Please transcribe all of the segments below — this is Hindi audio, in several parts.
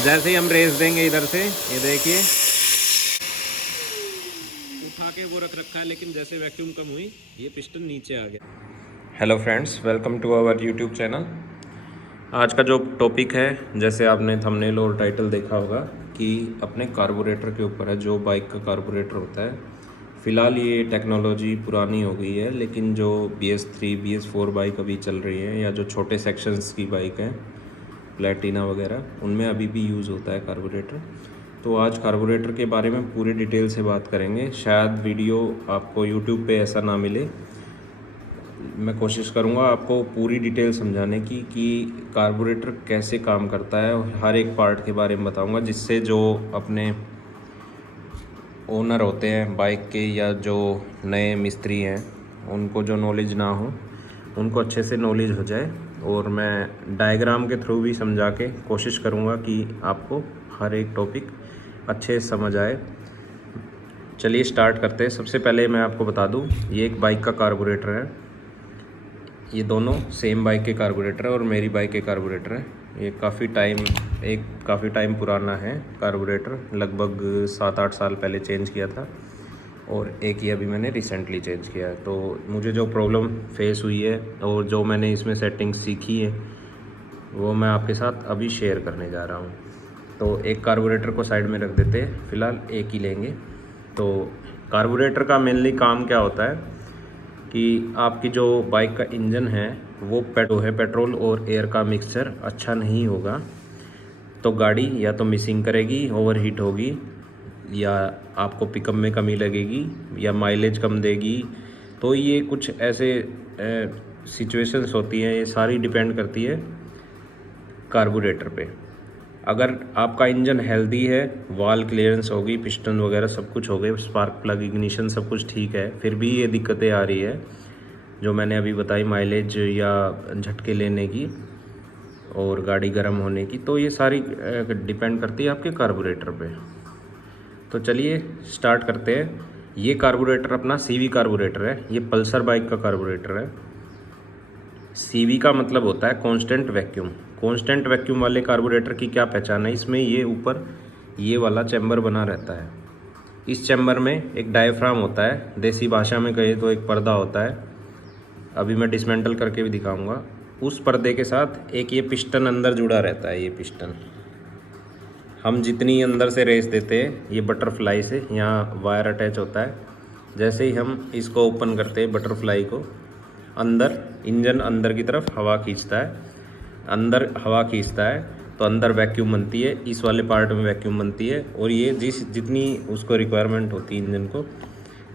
जैसे ही हम रेस देंगे इधर से, ये देखिए उठा के वो रख रखा है, लेकिन जैसे वैक्यूम कम हुई ये पिस्टन नीचे आ गया। Hello friends, welcome to our YouTube channel. आज का जो टॉपिक है, जैसे आपने थंबनेल और टाइटल देखा होगा कि अपने कार्बोरेटर के ऊपर है, जो बाइक का कार्बोरेटर होता है। फ़िलहाल ये टेक्नोलॉजी पुरानी हो गई है, लेकिन जो BS3 BS4 बाइक अभी चल रही है, या जो छोटे सेक्शंस की बाइक हैं प्लेटिना वगैरह, उनमें अभी भी यूज़ होता है कार्बोरेटर। तो आज कार्बोरेटर के बारे में पूरी डिटेल से बात करेंगे। शायद वीडियो आपको यूट्यूब पे ऐसा ना मिले, मैं कोशिश करूँगा आपको पूरी डिटेल समझाने की कि कार्बोरेटर कैसे काम करता है, और हर एक पार्ट के बारे में बताऊँगा, जिससे जो अपने ओनर होते हैं बाइक के या जो नए मिस्त्री हैं उनको जो नॉलेज ना हो, उनको अच्छे से नॉलेज हो जाए। और मैं डायग्राम के थ्रू भी समझा के कोशिश करूँगा कि आपको हर एक टॉपिक अच्छे से समझ आए। चलिए स्टार्ट करते हैं। सबसे पहले मैं आपको बता दूं, ये एक बाइक का कार्बोरेटर है। ये दोनों सेम बाइक के कार्बोरेटर है और मेरी बाइक के कार्बोरेटर है। ये काफ़ी टाइम पुराना है कार्बोरेटर, लगभग 7-8 साल पहले चेंज किया था, और एक ही अभी मैंने रिसेंटली चेंज किया है। तो मुझे जो प्रॉब्लम फेस हुई है और जो मैंने इसमें सेटिंग सीखी है, वो मैं आपके साथ अभी शेयर करने जा रहा हूँ। तो एक कार्बोरेटर को साइड में रख देते हैं, फ़िलहाल एक ही लेंगे। तो कार्बोरेटर का मेनली काम क्या होता है कि आपकी जो बाइक का इंजन है वो पेट्रोल और एयर का मिक्सचर अच्छा नहीं होगा, तो गाड़ी या तो मिसिंग करेगी, ओवरहीट होगी, या आपको पिकअप में कमी लगेगी, या माइलेज कम देगी। तो ये कुछ ऐसे सिचुएशंस होती हैं, ये सारी डिपेंड करती है कार्बोरेटर पे। अगर आपका इंजन हेल्दी है, वाल क्लियरेंस होगी, पिस्टन वगैरह सब कुछ हो गए, स्पार्क प्लग इग्निशन सब कुछ ठीक है, फिर भी ये दिक्कतें आ रही है जो मैंने अभी बताई, माइलेज या झटके लेने की और गाड़ी गर्म होने की, तो ये सारी डिपेंड करती है आपके कार्बोरेटर पे। तो चलिए स्टार्ट करते हैं। ये कार्बोरेटर अपना CV कार्बोरेटर है, ये पल्सर बाइक का कार्बोरेटर है। CV का मतलब होता है कांस्टेंट वैक्यूम। कांस्टेंट वैक्यूम वाले कार्बोरेटर की क्या पहचान है, इसमें ये ऊपर ये वाला चैम्बर बना रहता है। इस चैम्बर में एक डायफ्राम होता है, देसी भाषा में कहे तो एक पर्दा होता है। अभी मैं डिसमेंटल करके भी दिखाऊंगा। उस पर्दे के साथ एक ये पिस्टन अंदर जुड़ा रहता है। ये पिस्टन हम जितनी अंदर से रेस देते हैं, ये बटरफ्लाई से यहाँ वायर अटैच होता है। जैसे ही हम इसको ओपन करते हैं बटरफ्लाई को, अंदर इंजन अंदर की तरफ हवा खींचता है, अंदर हवा खींचता है तो अंदर वैक्यूम बनती है, इस वाले पार्ट में वैक्यूम बनती है। और ये जितनी उसको रिक्वायरमेंट होती है इंजन को,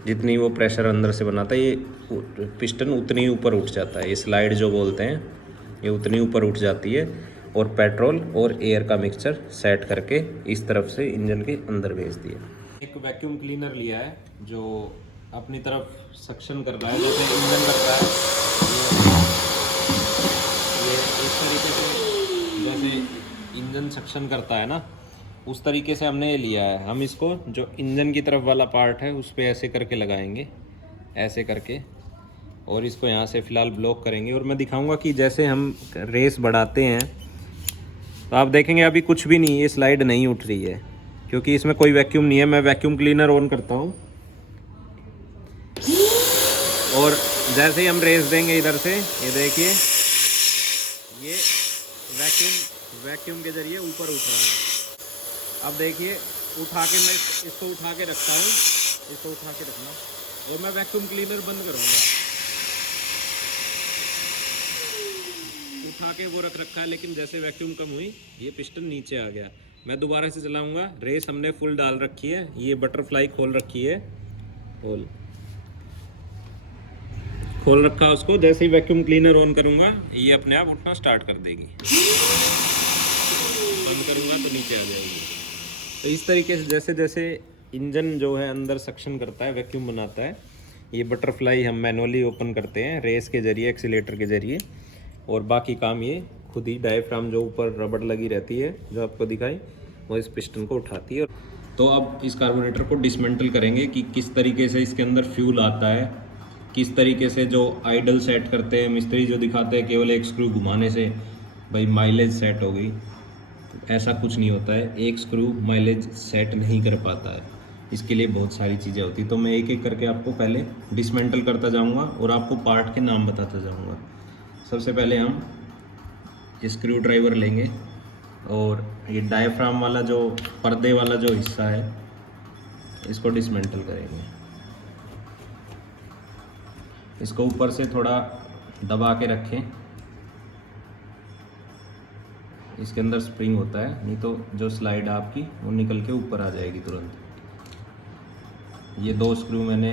जितनी वो प्रेशर अंदर से बनाता है, ये पिस्टन उतनी ऊपर उठ जाता है। ये स्लाइड जो बोलते हैं, ये उतनी ऊपर उठ जाती है और पेट्रोल और एयर का मिक्सचर सेट करके इस तरफ से इंजन के अंदर भेज दिया। एक वैक्यूम क्लीनर लिया है जो अपनी तरफ सक्शन कर रहा है, जैसे इंजन करता है ये इस तरीके से, जैसे इंजन सक्शन करता है ना, उस तरीके से हमने ये लिया है। हम इसको जो इंजन की तरफ वाला पार्ट है उस पर ऐसे करके लगाएंगे, ऐसे करके, और इसको यहाँ से फ़िलहाल ब्लॉक करेंगे। और मैं दिखाऊंगा कि जैसे हम रेस बढ़ाते हैं तो आप देखेंगे अभी कुछ भी नहीं, ये स्लाइड नहीं उठ रही है क्योंकि इसमें कोई वैक्यूम नहीं है। मैं वैक्यूम क्लीनर ऑन करता हूँ और जैसे ही हम रेस देंगे इधर से, ये देखिए ये वैक्यूम के ज़रिए ऊपर उठ रहा है। अब देखिए उठा के मैं इसको उठा के रखता हूँ, इसको उठा के रखना, और मैं वैक्यूम क्लीनर बंद करूँगा। उठा के वो रख रखा है, लेकिन जैसे वैक्यूम कम हुई ये पिस्टन नीचे आ गया। मैं दोबारा से चलाऊँगा। रेस हमने फुल डाल रखी है, ये बटरफ्लाई खोल रखी है, खोल रखा उसको। जैसे ही वैक्यूम क्लीनर ऑन करूँगा ये अपने आप उठना स्टार्ट कर देगी, बंद करूँगा तो नीचे आ जाएगी। तो इस तरीके से जैसे जैसे इंजन जो है अंदर सक्शन करता है, वैक्यूम बनाता है, ये बटरफ्लाई हम मैनुअली ओपन करते हैं रेस के ज़रिए, एक्सीलेटर के ज़रिए, और बाकी काम ये खुद ही डायफ्राम जो ऊपर रबड़ लगी रहती है जो आपको दिखाई, वो इस पिस्टन को उठाती है। तो अब इस कार्बोरेटर को डिसमेंटल करेंगे कि किस तरीके से इसके अंदर फ्यूल आता है, किस तरीके से जो आइडल सेट करते हैं मिस्त्री, जो दिखाते हैं केवल एक स्क्रू घुमाने से भाई माइलेज सेट हो गई, ऐसा कुछ नहीं होता है, एक स्क्रू माइलेज सेट नहीं कर पाता है, इसके लिए बहुत सारी चीज़ें होती। तो मैं एक एक करके आपको पहले डिसमेंटल करता जाऊंगा और आपको पार्ट के नाम बताता जाऊंगा। सबसे पहले हम स्क्रू ड्राइवर लेंगे और ये डायफ्राम वाला जो पर्दे वाला जो हिस्सा है इसको डिसमेंटल करेंगे। इसको ऊपर से थोड़ा दबा के रखें, इसके अंदर स्प्रिंग होता है, नहीं तो जो स्लाइड आपकी वो निकल के ऊपर आ जाएगी तुरंत। ये 2 स्क्रू मैंने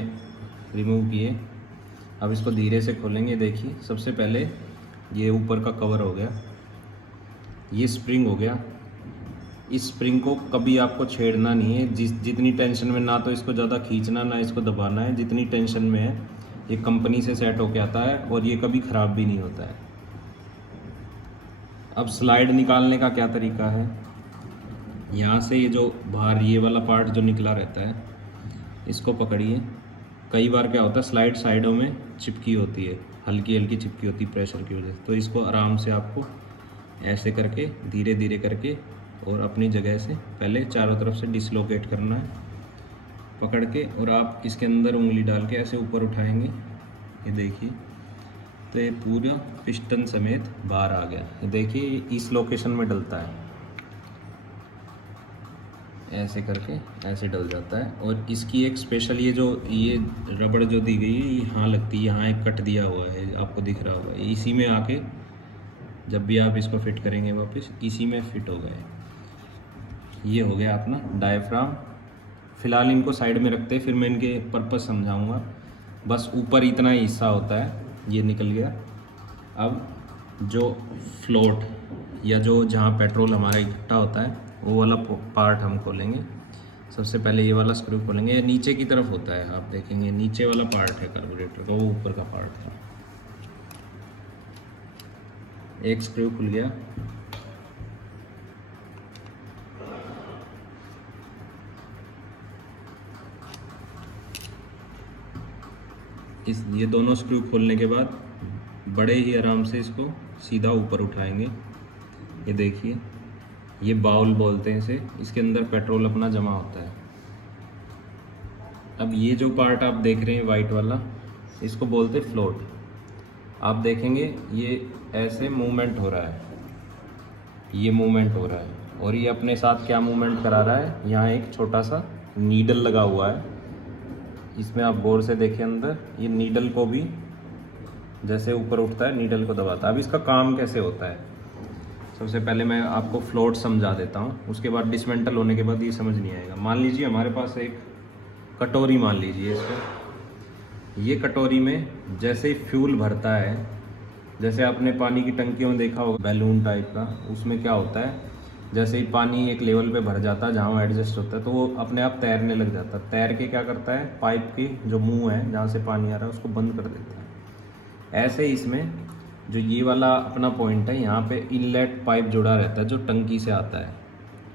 रिमूव किए। अब इसको धीरे से खोलेंगे। देखिए सबसे पहले ये ऊपर का कवर हो गया, ये स्प्रिंग हो गया। इस स्प्रिंग को कभी आपको छेड़ना नहीं है, जितनी टेंशन में, ना तो इसको ज़्यादा खींचना ना इसको दबाना है, जितनी टेंशन में है ये कंपनी से सेट होके आता है और ये कभी ख़राब भी नहीं होता है। अब स्लाइड निकालने का क्या तरीका है, यहाँ से ये जो बाहर ये वाला पार्ट जो निकला रहता है इसको पकड़िए। कई बार क्या होता है स्लाइड साइडों में चिपकी होती है, हल्की हल्की चिपकी होती है प्रेशर की वजह से, तो इसको आराम से आपको ऐसे करके धीरे धीरे करके और अपनी जगह से पहले चारों तरफ से डिसलोकेट करना है पकड़ के, और आप इसके अंदर उंगली डाल के ऐसे ऊपर उठाएंगे। ये देखिए तो ये पूरा पिस्टन समेत बाहर आ गया। ये देखिए ये इस लोकेशन में डलता है, ऐसे करके ऐसे डल जाता है। और इसकी एक स्पेशल ये रबड़ जो दी गई है ये यहाँ लगती है, यहाँ एक कट दिया हुआ है आपको दिख रहा होगा, इसी में आके जब भी आप इसको फिट करेंगे वापस इसी में फिट हो गए। ये हो गया अपना डायफ्राम। फ़िलहाल इनको साइड में रखते हैं, फिर मैं इनके पर्पस समझाऊंगा। बस ऊपर इतना ही हिस्सा होता है, ये निकल गया। अब जो फ्लोट या जो जहाँ पेट्रोल हमारा इकट्ठा होता है वो वाला पार्ट हम खोलेंगे। सबसे पहले ये वाला स्क्रू खोलेंगे, ये नीचे की तरफ होता है, आप देखेंगे नीचे वाला पार्ट है कार्बोरेटर का, वो ऊपर का पार्ट है। एक स्क्रू खुल गया। ये दोनों स्क्रू खोलने के बाद बड़े ही आराम से इसको सीधा ऊपर उठाएंगे। ये देखिए ये बाउल बोलते हैं इसे, इसके अंदर पेट्रोल अपना जमा होता है। अब ये जो पार्ट आप देख रहे हैं वाइट वाला, इसको बोलते हैं फ्लोट। आप देखेंगे ये ऐसे मूवमेंट हो रहा है, ये मूवमेंट हो रहा है, और ये अपने साथ क्या मूवमेंट करा रहा है, यहाँ एक छोटा सा नीडल लगा हुआ है, इसमें आप गौर से देखें अंदर, ये नीडल को भी जैसे ऊपर उठता है नीडल को दबाता है। अब इसका काम कैसे होता है, सबसे पहले मैं आपको फ्लोट समझा देता हूँ, उसके बाद डिसमेंटल होने के बाद ये समझ नहीं आएगा। मान लीजिए हमारे पास एक कटोरी, मान लीजिए इसको, ये कटोरी में जैसे ही फ्यूल भरता है, जैसे आपने पानी की टंकियों में देखा होगा बैलून टाइप का, उसमें क्या होता है जैसे ही पानी एक लेवल पे भर जाता है जहाँ एडजस्ट होता है तो वो अपने आप तैरने लग जाता है। तैर के क्या करता है, पाइप की जो मुंह है जहाँ से पानी आ रहा है उसको बंद कर देता है। ऐसे ही इसमें जो ये वाला अपना पॉइंट है, यहाँ पे इनलेट पाइप जुड़ा रहता है जो टंकी से आता है,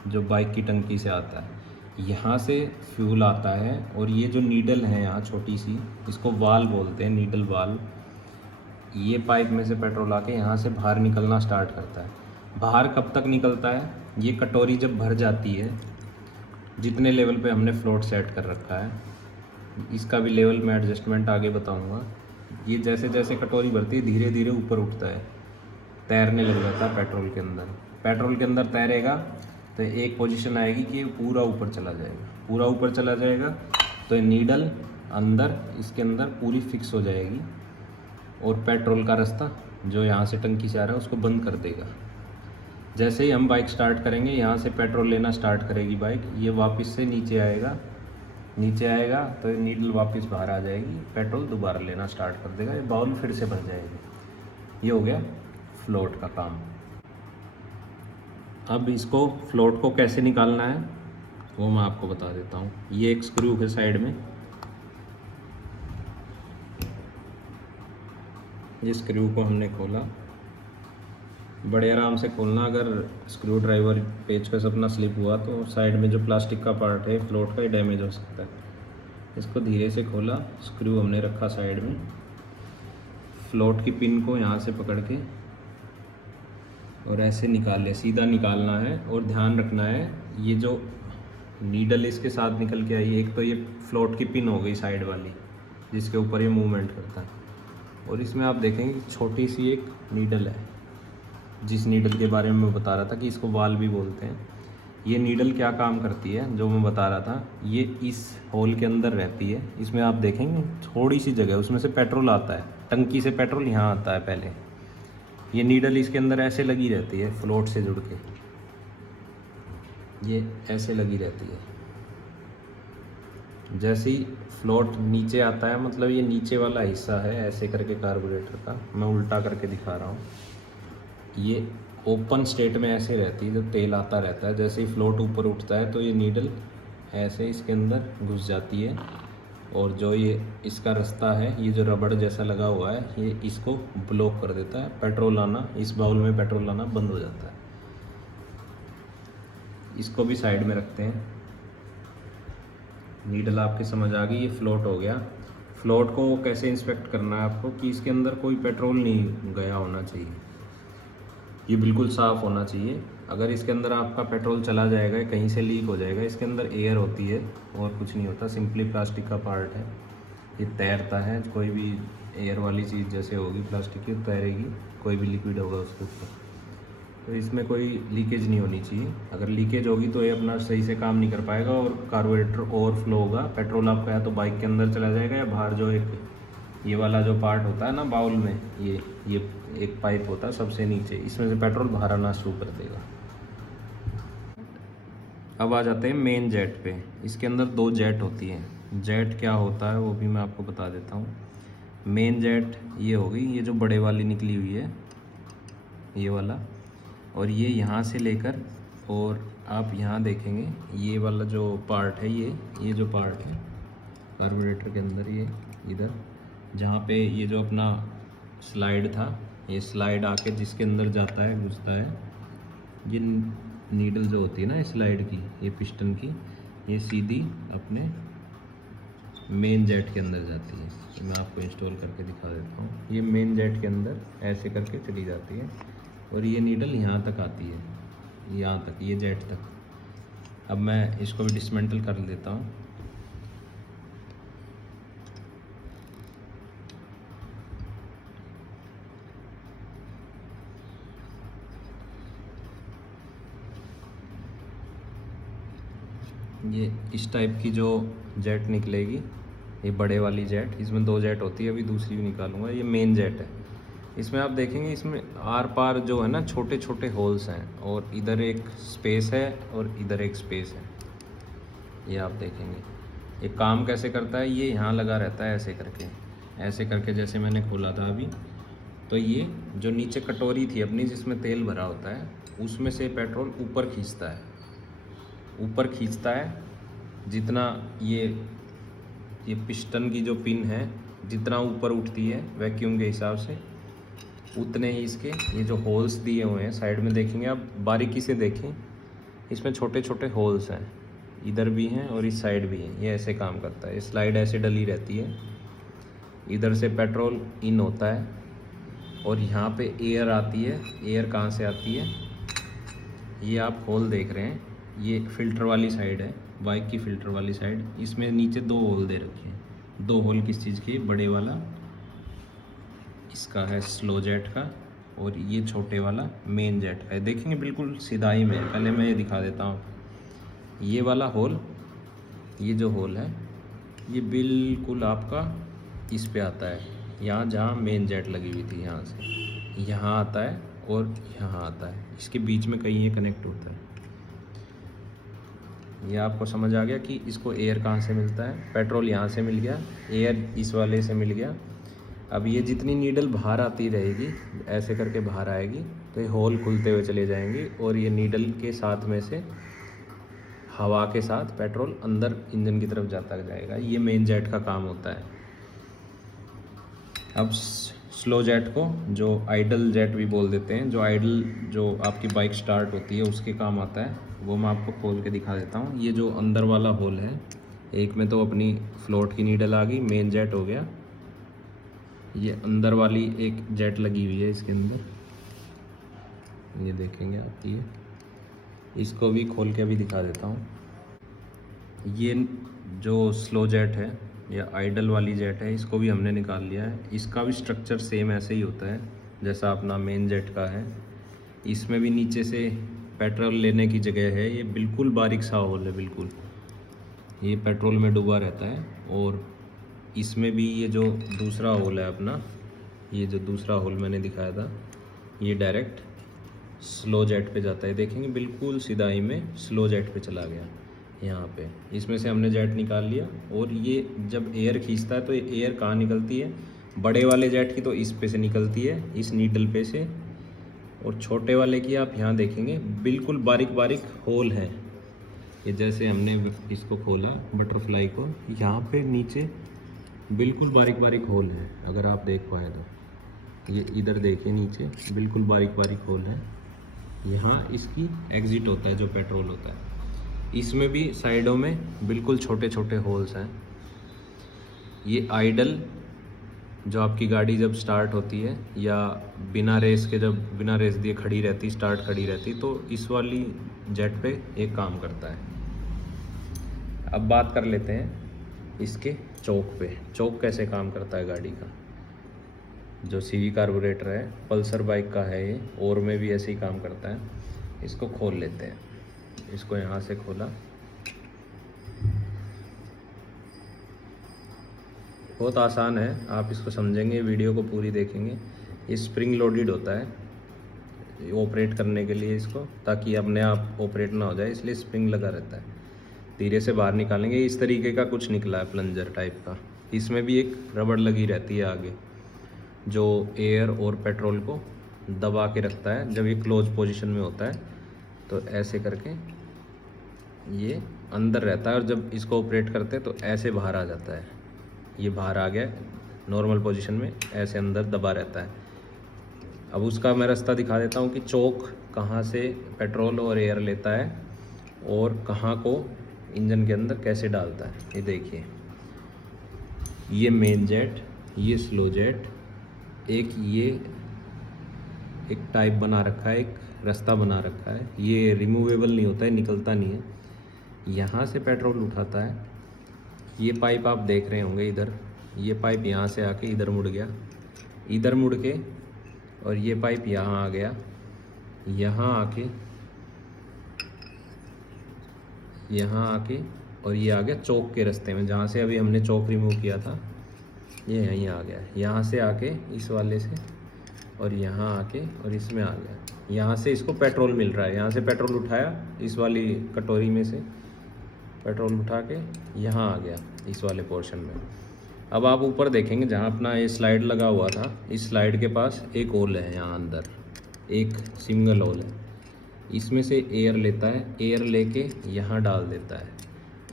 जो बाइक की टंकी से आता है, यहाँ से फ्यूल आता है। और ये जो नीडल है यहाँ छोटी सी, इसको वाल बोलते हैं, नीडल वाल। ये पाइप में से पेट्रोल आके यहाँ से बाहर निकलना स्टार्ट करता है। बाहर कब तक निकलता है, ये कटोरी जब भर जाती है, जितने लेवल पे हमने फ्लोट सेट कर रखा है, इसका भी लेवल में एडजस्टमेंट आगे बताऊंगा। ये जैसे जैसे कटोरी भरती है धीरे धीरे ऊपर उठता है, तैरने लग जाता है पेट्रोल के अंदर। पेट्रोल के अंदर तैरेगा तो एक पोजीशन आएगी कि पूरा ऊपर चला जाएगा, पूरा ऊपर चला जाएगा तो ये नीडल अंदर इसके अंदर पूरी फिक्स हो जाएगी और पेट्रोल का रास्ता जो यहाँ से टंकी से आ रहा है उसको बंद कर देगा। जैसे ही हम बाइक स्टार्ट करेंगे, यहाँ से पेट्रोल लेना स्टार्ट करेगी बाइक, ये वापस से नीचे आएगा, नीचे आएगा तो ये नीडल वापस बाहर आ जाएगी, पेट्रोल दोबारा लेना स्टार्ट कर देगा, ये बाउल फिर से भर जाएगी। ये हो गया फ्लोट का काम। अब इसको फ्लोट को कैसे निकालना है वो मैं आपको बता देता हूँ। ये एक स्क्रू है साइड में, ये स्क्रू को हमने खोला, बड़े आराम से खोलना। अगर स्क्रू ड्राइवर पेचकस अपना स्लिप हुआ तो साइड में जो प्लास्टिक का पार्ट है फ्लोट का, ये डैमेज हो सकता है। इसको धीरे से खोला, स्क्रू हमने रखा साइड में, फ्लोट की पिन को यहाँ से पकड़ के और ऐसे निकाल ले, सीधा निकालना है। और ध्यान रखना है ये जो नीडल इसके साथ निकल के आई, एक तो ये फ्लोट की पिन हो गई साइड वाली जिसके ऊपर ये मूवमेंट करता है, और इसमें आप देखेंगे छोटी सी एक नीडल है, जिस नीडल के बारे में मैं बता रहा था कि इसको वाल भी बोलते हैं। ये नीडल क्या काम करती है जो मैं बता रहा था, ये इस होल के अंदर रहती है। इसमें आप देखेंगे थोड़ी सी जगह, उसमें से पेट्रोल आता है, टंकी से पेट्रोल यहाँ आता है पहले। ये नीडल इसके अंदर ऐसे लगी रहती है फ्लोट से जुड़ के, ये ऐसे लगी रहती है। जैसे ही फ्लोट नीचे आता है, मतलब ये नीचे वाला हिस्सा है ऐसे करके कार्बोरेटर का, मैं उल्टा करके दिखा रहा हूँ। ये ओपन स्टेट में ऐसे रहती है, जब तेल आता रहता है, जैसे ही फ्लोट ऊपर उठता है तो ये नीडल ऐसे इसके अंदर घुस जाती है, और जो ये इसका रास्ता है, ये जो रबड़ जैसा लगा हुआ है, ये इसको ब्लॉक कर देता है। पेट्रोल आना, इस बाउल में पेट्रोल आना बंद हो जाता है। इसको भी साइड में रखते हैं। नीडल आपके समझ आ गई, ये फ्लोट हो गया। फ्लोट को कैसे इंस्पेक्ट करना है आपको कि इसके अंदर कोई पेट्रोल नहीं गया होना चाहिए, ये बिल्कुल साफ़ होना चाहिए। अगर इसके अंदर आपका पेट्रोल चला जाएगा, कहीं से लीक हो जाएगा, इसके अंदर एयर होती है और कुछ नहीं होता, सिंपली प्लास्टिक का पार्ट है, ये तैरता है। कोई भी एयर वाली चीज़ जैसे होगी प्लास्टिक की तैरेगी, कोई भी लिक्विड होगा उसके ऊपर, तो इसमें कोई लीकेज नहीं होनी चाहिए। अगर लीकेज होगी तो ये अपना सही से काम नहीं कर पाएगा और कार्बोरेटर ओवरफ्लो होगा। पेट्रोल आपका या तो बाइक के अंदर चला जाएगा या बाहर जो एक ये वाला जो पार्ट होता है ना बाउल में, ये एक पाइप होता है सबसे नीचे, इसमें से पेट्रोल बाहर आना शुरू कर देगा। अब आ जाते हैं मेन जेट पे। इसके अंदर 2 जेट होती हैं। जेट क्या होता है वो भी मैं आपको बता देता हूँ। मेन जेट ये होगी, ये जो बड़े वाली निकली हुई है ये वाला, और ये यहाँ से लेकर, और आप यहाँ देखेंगे ये वाला जो पार्ट है, ये जो पार्ट है कार्बोरेटर के अंदर, ये इधर जहाँ पे ये जो अपना स्लाइड था, ये स्लाइड आके जिसके अंदर जाता है, घुसता है, ये नीडल जो होती है ना स्लाइड की, ये पिस्टन की, ये सीधी अपने मेन जेट के अंदर जाती है। तो मैं आपको इंस्टॉल करके दिखा देता हूँ। ये मेन जेट के अंदर ऐसे करके चली जाती है, और ये नीडल यहाँ तक आती है, यहाँ तक, ये जेट तक। अब मैं इसको भी डिसमेंटल कर देता हूँ। ये इस टाइप की जो जेट निकलेगी, ये बड़े वाली जेट, इसमें 2 जेट होती है, अभी दूसरी भी निकालूंगा। ये मेन जेट है। इसमें आप देखेंगे इसमें आर पार जो है ना छोटे छोटे होल्स हैं, और इधर एक स्पेस है और इधर एक स्पेस है, ये आप देखेंगे। ये काम कैसे करता है, ये यहाँ लगा रहता है ऐसे करके जैसे मैंने खोला था अभी, तो ये जो नीचे कटोरी थी अपनी जिसमें तेल भरा होता है, उसमें से पेट्रोल ऊपर खींचता है। जितना ये पिस्टन की जो पिन है जितना ऊपर उठती है वैक्यूम के हिसाब से, उतने ही इसके ये जो होल्स दिए हुए हैं साइड में, देखेंगे आप बारीकी से देखें, इसमें छोटे छोटे होल्स हैं, इधर भी हैं और इस साइड भी हैं। ये ऐसे काम करता है, ये स्लाइड ऐसे डली रहती है, इधर से पेट्रोल इन होता है, और यहाँ पे एयर आती है। एयर कहाँ से आती है, ये आप होल देख रहे हैं, ये फ़िल्टर वाली साइड है, बाइक की फ़िल्टर वाली साइड। इसमें नीचे 2 होल दे रखे हैं। 2 होल किस चीज़ के, बड़े वाला इसका है स्लो जेट का, और ये छोटे वाला मेन जेट का है। देखेंगे बिल्कुल सिधाई में, पहले मैं ये दिखा देता हूँ। ये वाला होल, ये जो होल है, ये बिल्कुल आपका इस पे आता है, यहाँ जहाँ मेन जेट लगी हुई थी, यहाँ से यहाँ आता है और यहाँ आता है, इसके बीच में कहीं ये कनेक्ट होता है। ये आपको समझ आ गया कि इसको एयर कहाँ से मिलता है। पेट्रोल यहाँ से मिल गया, एयर इस वाले से मिल गया। अब ये जितनी नीडल बाहर आती रहेगी, ऐसे करके बाहर आएगी, तो ये होल खुलते हुए चले जाएंगे, और ये नीडल के साथ में से हवा के साथ पेट्रोल अंदर इंजन की तरफ जाता जाएगा। ये मेन जेट का काम होता है। अब स्लो जेट को जो आइडल जेट भी बोल देते हैं, जो आपकी बाइक स्टार्ट होती है उसके काम आता है, वो मैं आपको खोल के दिखा देता हूँ। ये जो अंदर वाला होल है, एक में तो अपनी फ्लोट की नीडल आ गई, मेन जेट हो गया। ये अंदर वाली एक जेट लगी हुई है इसके अंदर, ये देखेंगे आप, ये इसको भी खोल के अभी दिखा देता हूँ। ये जो स्लो जेट है या आइडल वाली जेट है, इसको भी हमने निकाल लिया है। इसका भी स्ट्रक्चर सेम ऐसे ही होता है जैसा अपना मेन जेट का है। इसमें भी नीचे से पेट्रोल लेने की जगह है। ये बिल्कुल बारीक सा होल है, बिल्कुल ये पेट्रोल में डूबा रहता है। और इसमें भी ये जो दूसरा होल है अपना, ये जो दूसरा होल मैंने दिखाया था, ये डायरेक्ट स्लो जेट पे जाता है। देखेंगे बिल्कुल सीधाई में स्लो जेट पे चला गया यहाँ पे। इसमें से हमने जेट निकाल लिया। और ये जब एयर खींचता है तो ये एयर कहाँ निकलती है, बड़े वाले जेट की तो इस पे से निकलती है, इस नीडल पे से। और छोटे वाले की आप यहाँ देखेंगे बिल्कुल बारीक बारीक होल है। ये जैसे हमने इसको खोला बटरफ्लाई को, यहाँ पे नीचे बिल्कुल बारीक बारीक होल है। अगर आप देख पाए तो ये इधर देखिए, नीचे बिल्कुल बारीक बारीक होल है। यहाँ इसकी एग्ज़िट होता है जो पेट्रोल होता है। इसमें भी साइडों में बिल्कुल छोटे छोटे होल्स हैं। ये आइडल जो आपकी गाड़ी जब स्टार्ट होती है या बिना रेस के, जब बिना रेस दिए खड़ी रहती, स्टार्ट खड़ी रहती, तो इस वाली जेट पे एक काम करता है। अब बात कर लेते हैं इसके चोक पे। चोक कैसे काम करता है गाड़ी का। जो सीवी कार्बोरेटर है, पल्सर बाइक का है ये, और में भी ऐसे ही काम करता है। इसको खोल लेते हैं। इसको यहाँ से खोला, बहुत आसान है, आप इसको समझेंगे, वीडियो को पूरी देखेंगे। ये स्प्रिंग लोडेड होता है ऑपरेट करने के लिए इसको, ताकि अपने आप ऑपरेट ना हो जाए, इसलिए स्प्रिंग लगा रहता है। धीरे से बाहर निकालेंगे। इस तरीके का कुछ निकला है प्लंजर टाइप का। इसमें भी एक रबड़ लगी रहती है आगे, जो एयर और पेट्रोल को दबा के रखता है। जब ये क्लोज पोजीशन में होता है तो ऐसे करके ये अंदर रहता है, और जब इसको ऑपरेट करते हैं तो ऐसे बाहर आ जाता है। ये बाहर आ गया नॉर्मल पोजीशन में, ऐसे अंदर दबा रहता है। अब उसका मैं रास्ता दिखा देता हूँ कि चोक कहाँ से पेट्रोल और एयर लेता है और कहाँ को इंजन के अंदर कैसे डालता है। ये देखिए, ये मेन जेट, ये स्लो जेट, ये एक टाइप बना रखा है, एक रास्ता बना रखा है। ये रिमूवेबल नहीं होता है, निकलता नहीं है। यहाँ से पेट्रोल उठाता है। ये पाइप आप देख रहे होंगे इधर, ये पाइप यहाँ से आके इधर मुड़ गया, इधर मुड़ के, और ये पाइप यहाँ आ गया, यहाँ आके, यहाँ आके, और ये आ गया चौक के रास्ते में, जहाँ से अभी हमने चौक रिमूव किया था। ये यहीं आ गया, यहाँ से आके इस वाले से, और यहाँ आके और इसमें आ गया। यहाँ से इसको पेट्रोल मिल रहा है। यहाँ से पेट्रोल उठाया, इस वाली कटोरी में से पेट्रोल उठा के यहाँ आ गया इस वाले पोर्शन में। अब आप ऊपर देखेंगे, जहाँ अपना ये स्लाइड लगा हुआ था, इस स्लाइड के पास एक होल है, यहाँ अंदर एक सिंगल होल है। इसमें से एयर लेता है, एयर लेके यहाँ डाल देता है।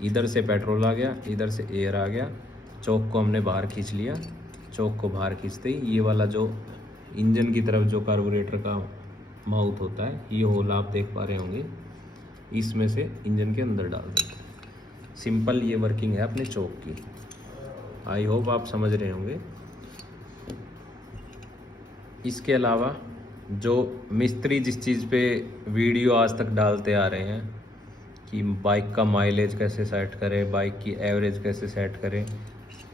इधर से पेट्रोल आ गया, इधर से एयर आ गया। चौक को हमने बाहर खींच लिया। चौक को बाहर खींचते ही ये वाला जो इंजन की तरफ जो कार्बोरेटर का माउथ होता है, ये होल आप देख पा रहे होंगे, इसमें से इंजन के अंदर डाल देते हैं। सिंपल ये वर्किंग है अपने चौक की। आई होप आप समझ रहे होंगे। इसके अलावा जो मिस्त्री जिस चीज़ पे वीडियो आज तक डालते आ रहे हैं कि बाइक का माइलेज कैसे सेट करें, बाइक की एवरेज कैसे सेट करें,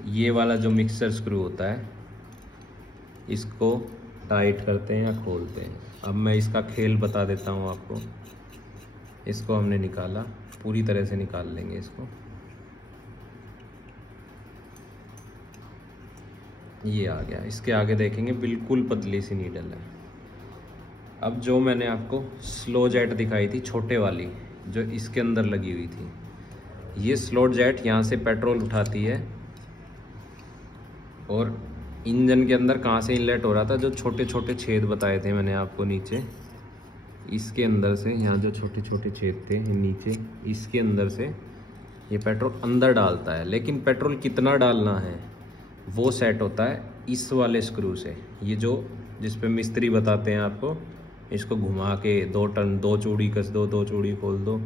ये वाला जो मिक्सर स्क्रू होता है, इसको टाइट करते हैं या खोलते हैं। अब मैं इसका खेल बता देता हूँ आपको। इसको हमने निकाला, पूरी तरह से निकाल लेंगे इसको। ये आ गया। इसके आगे देखेंगे बिल्कुल पतली सी नीडल है। अब जो मैंने आपको स्लो जेट दिखाई थी छोटे वाली, जो इसके अंदर लगी हुई थी, ये स्लो जेट यहाँ से पेट्रोल उठाती है, और इंजन के अंदर कहाँ से इनलेट हो रहा था, जो छोटे छोटे छेद बताए थे मैंने आपको नीचे, इसके अंदर से, यहाँ जो छोटे छोटे छेद थे नीचे, इसके अंदर से ये पेट्रोल अंदर डालता है। लेकिन पेट्रोल कितना डालना है वो सेट होता है इस वाले स्क्रू से। ये जो जिस पे मिस्त्री बताते हैं आपको, इसको घुमा के 2 टन 2 चूड़ी कस दो, 2 चूड़ी खोल दो,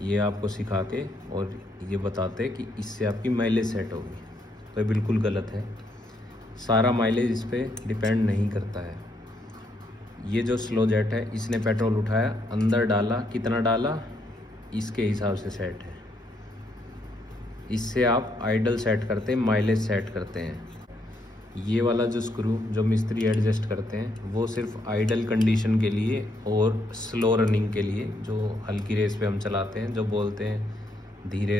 ये आपको सिखा के और ये बताते हैं कि इससे आपकी माइलेज सेट होगी। तो ये बिल्कुल गलत है। सारा माइलेज इस पर डिपेंड नहीं करता है। ये जो स्लो जेट है इसने पेट्रोल उठाया, अंदर डाला, कितना डाला इसके हिसाब से सेट है। इससे आप आइडल सेट करते हैं, माइलेज सेट करते हैं। ये वाला जो स्क्रू जो मिस्त्री एडजस्ट करते हैं वो सिर्फ आइडल कंडीशन के लिए और स्लो रनिंग के लिए, जो हल्की रेस पे हम चलाते हैं, जो बोलते हैं धीरे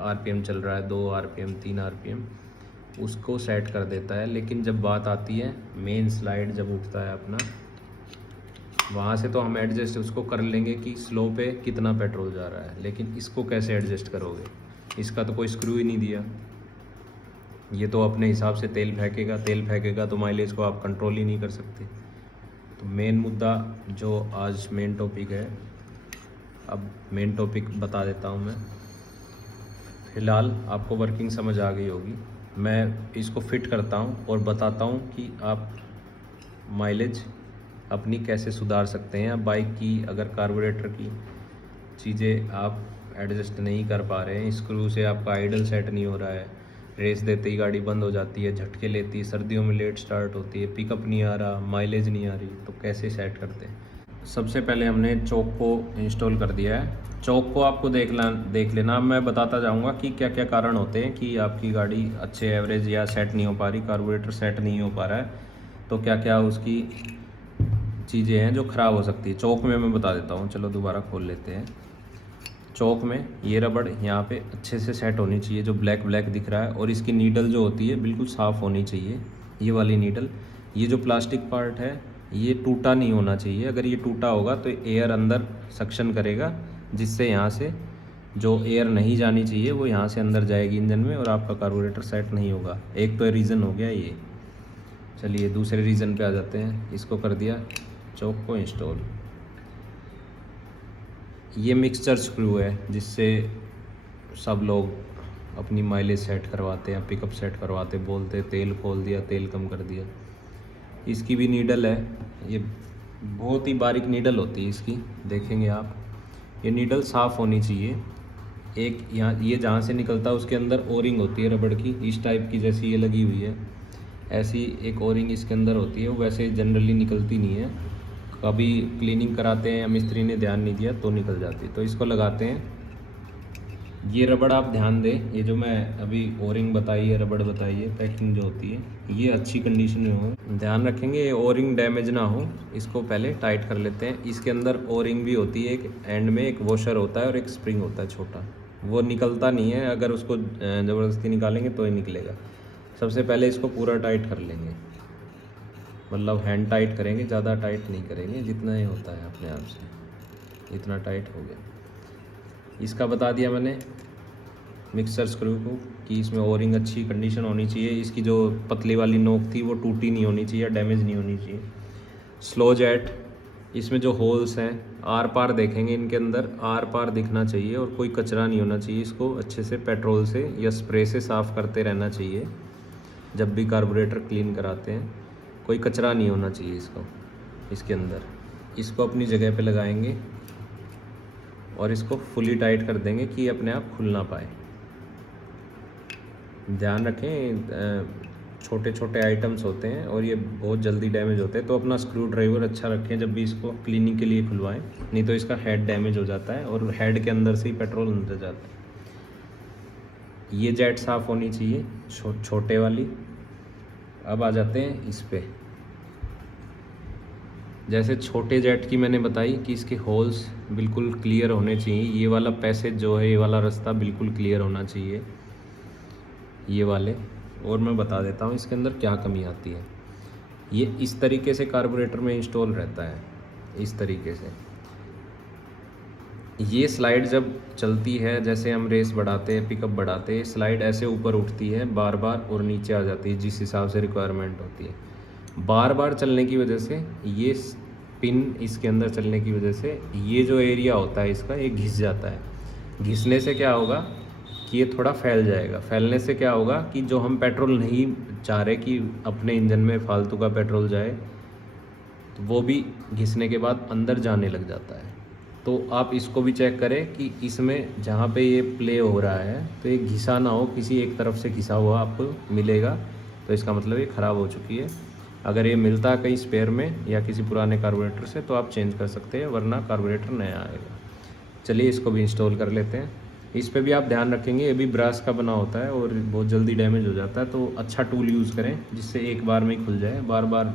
आरपीएम चल रहा है, 2 आरपीएम 3 आरपीएम, उसको सेट कर देता है। लेकिन जब बात आती है मेन स्लाइड जब उठता है अपना, वहाँ से तो हम एडजस्ट उसको कर लेंगे कि स्लो पे कितना पेट्रोल जा रहा है, लेकिन इसको कैसे एडजस्ट करोगे? इसका तो कोई स्क्रू ही नहीं दिया, ये तो अपने हिसाब से तेल फेंकेगा तो माइलेज को आप कंट्रोल ही नहीं कर सकते। तो मेन मुद्दा जो आज मेन टॉपिक है, अब मेन टॉपिक बता देता हूँ मैं। फ़िलहाल आपको वर्किंग समझ आ गई होगी, मैं इसको फिट करता हूँ और बताता हूँ कि आप माइलेज अपनी कैसे सुधार सकते हैं। बाइक की अगर कार्बोरेटर की चीज़ें आप एडजस्ट नहीं कर पा रहे हैं, स्क्रू से आपका आइडल सेट नहीं हो रहा है, रेस देते ही गाड़ी बंद हो जाती है, झटके लेती है, सर्दियों में लेट स्टार्ट होती है, पिकअप नहीं आ रहा, माइलेज नहीं आ रही, तो कैसे सेट करते हैं? सबसे पहले हमने चौक को इंस्टॉल कर दिया है। चौक को आपको देख लेना, मैं बताता जाऊंगा कि क्या क्या कारण होते हैं कि आपकी गाड़ी अच्छे एवरेज या सेट नहीं हो पा रही, कार्बोरेटर सेट नहीं हो पा रहा है, तो क्या क्या उसकी चीज़ें हैं जो ख़राब हो सकती है। चौक में मैं बता देता हूँ, चलो दोबारा खोल लेते हैं। चौक में ये रबड़ यहाँ पे अच्छे से सेट होनी चाहिए, जो ब्लैक ब्लैक दिख रहा है, और इसकी नीडल जो होती है बिल्कुल साफ़ होनी चाहिए, ये वाली नीडल। ये जो प्लास्टिक पार्ट है ये टूटा नहीं होना चाहिए, अगर ये टूटा होगा तो एयर अंदर सक्शन करेगा, जिससे यहाँ से जो एयर नहीं जानी चाहिए वो यहाँ से अंदर जाएगी इंजन में, और आपका कार्बोरेटर सेट नहीं होगा। एक तो रीज़न हो गया ये। चलिए दूसरे रीज़न पे आ जाते हैं। इसको कर दिया चौक को इंस्टॉल। ये मिक्सचर स्क्रू है जिससे सब लोग अपनी माइलेज सेट करवाते हैं, पिकअप सेट करवाते, बोलते तेल खोल दिया, तेल कम कर दिया। इसकी भी नीडल है, ये बहुत ही बारीक नीडल होती है इसकी, देखेंगे आप। ये नीडल साफ़ होनी चाहिए। एक यहाँ ये जहाँ से निकलता है उसके अंदर ओरिंग होती है रबड़ की, इस टाइप की, जैसी ये लगी हुई है ऐसी एक ओरिंग इसके अंदर होती है। वो वैसे जनरली निकलती नहीं है, कभी क्लीनिंग कराते हैं या मिस्त्री ने ध्यान नहीं दिया तो निकल जाती है, तो इसको लगाते हैं। ये रबड़ आप ध्यान दें, ये जो मैं अभी ओरिंग बताई है, रबड़ बताई है, पैकिंग जो होती है ये अच्छी कंडीशन में हो, ध्यान रखेंगे ये ओरिंग डैमेज ना हो। इसको पहले टाइट कर लेते हैं। इसके अंदर ओरिंग भी होती है, एक एंड में एक वॉशर होता है और एक स्प्रिंग होता है छोटा, वो निकलता नहीं है, अगर उसको ज़बरदस्ती निकालेंगे तो ही निकलेगा। सबसे पहले इसको पूरा टाइट कर लेंगे, मतलब हैंड टाइट करेंगे, ज़्यादा टाइट नहीं करेंगे, जितना ही होता है अपने आप से इतना टाइट हो गया। इसका बता दिया मैंने मिक्सर स्क्रू को कि इसमें ओरिंग अच्छी कंडीशन होनी चाहिए, इसकी जो पतली वाली नोक थी वो टूटी नहीं होनी चाहिए, डैमेज नहीं होनी चाहिए। स्लो जेट, इसमें जो होल्स हैं आर पार देखेंगे, इनके अंदर आर पार दिखना चाहिए और कोई कचरा नहीं होना चाहिए। इसको अच्छे से पेट्रोल से या स्प्रे से साफ़ करते रहना चाहिए जब भी कार्बोरेटर क्लीन कराते हैं, कोई कचरा नहीं होना चाहिए इसके अंदर। इसको अपनी जगह पे लगाएंगे और इसको फुली टाइट कर देंगे कि अपने आप खुल ना पाए। ध्यान रखें छोटे छोटे आइटम्स होते हैं और ये बहुत जल्दी डैमेज होते हैं, तो अपना स्क्रू ड्राइवर अच्छा रखें जब भी इसको क्लीनिंग के लिए खुलवाएं, नहीं तो इसका हेड डैमेज हो जाता है और हेड के अंदर से ही पेट्रोल अंदर जाता है। ये जेट साफ़ होनी चाहिए छोटे वाली। अब आ जाते हैं इस पे। जैसे छोटे जेट की मैंने बताई कि इसके होल्स बिल्कुल क्लियर होने चाहिए, ये वाला पैसेज जो है, ये वाला रास्ता बिल्कुल क्लियर होना चाहिए, ये वाले। और मैं बता देता हूँ इसके अंदर क्या कमी आती है। ये इस तरीके से कार्बोरेटर में इंस्टॉल रहता है, इस तरीके से। ये स्लाइड जब चलती है, जैसे हम रेस बढ़ाते हैं, पिकअप बढ़ाते हैं, स्लाइड ऐसे ऊपर उठती है बार बार और नीचे आ जाती है जिस हिसाब से रिक्वायरमेंट होती है। बार बार चलने की वजह से, ये पिन इसके अंदर चलने की वजह से ये जो एरिया होता है इसका, ये घिस जाता है। घिसने से क्या होगा कि ये थोड़ा फैल जाएगा। फैलने से क्या होगा कि जो हम पेट्रोल नहीं चाह रहे कि अपने इंजन में फालतू का पेट्रोल जाए, तो वो भी घिसने के बाद अंदर जाने लग जाता है। तो आप इसको भी चेक करें कि इसमें जहाँ पे ये प्ले हो रहा है तो ये घिसा ना हो, किसी एक तरफ से घिसा हुआ आपको मिलेगा, तो इसका मतलब ये ख़राब हो चुकी है। अगर ये मिलता है कहीं स्पेयर में या किसी पुराने कार्बोरेटर से तो आप चेंज कर सकते हैं, वरना कार्बोरेटर नया आएगा। चलिए इसको भी इंस्टॉल कर लेते हैं। इस पे भी आप ध्यान रखेंगे, ये भी ब्रास का बना होता है और बहुत जल्दी डैमेज हो जाता है, तो अच्छा टूल यूज़ करें जिससे एक बार में ही खुल जाए, बार बार